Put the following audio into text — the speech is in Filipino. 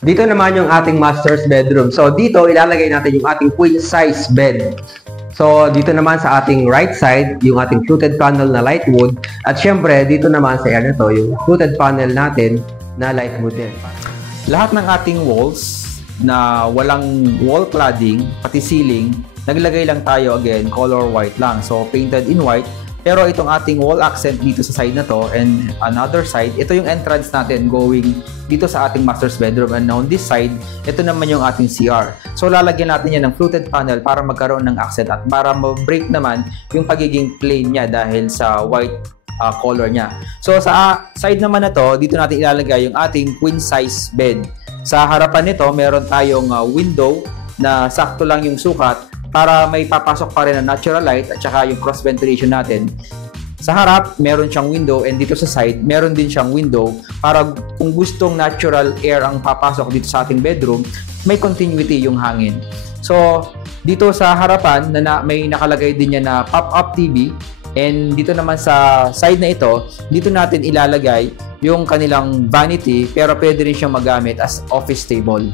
Dito naman yung ating master's bedroom. So, dito ilalagay natin yung ating queen size bed. So, dito naman sa ating right side, yung ating fluted panel na light wood. At syempre, dito naman sa ano to, yung fluted panel natin na light wood din. Lahat ng ating walls na walang wall cladding, pati ceiling, naglagay lang tayo again, color white lang. So, painted in white. Pero itong ating wall accent dito sa side na to and another side, ito yung entrance natin going dito sa ating master's bedroom. And on this side, ito naman yung ating CR. So lalagyan natin yan ng fluted panel para magkaroon ng accent at para ma-break naman yung pagiging plain niya dahil sa white color niya. So sa side naman na to, dito natin ilalagay yung ating queen size bed. Sa harapan nito, meron tayong window na sakto lang yung sukat para may papasok pa rin na natural light at saka yung cross ventilation natin. Sa harap, meron siyang window and dito sa side, meron din siyang window para kung gustong natural air ang papasok dito sa ating bedroom, may continuity yung hangin. So, dito sa harapan, may nakalagay din yan na pop-up TV and dito naman sa side na ito, dito natin ilalagay yung kanilang vanity pero pwede rin siyang magamit as office table.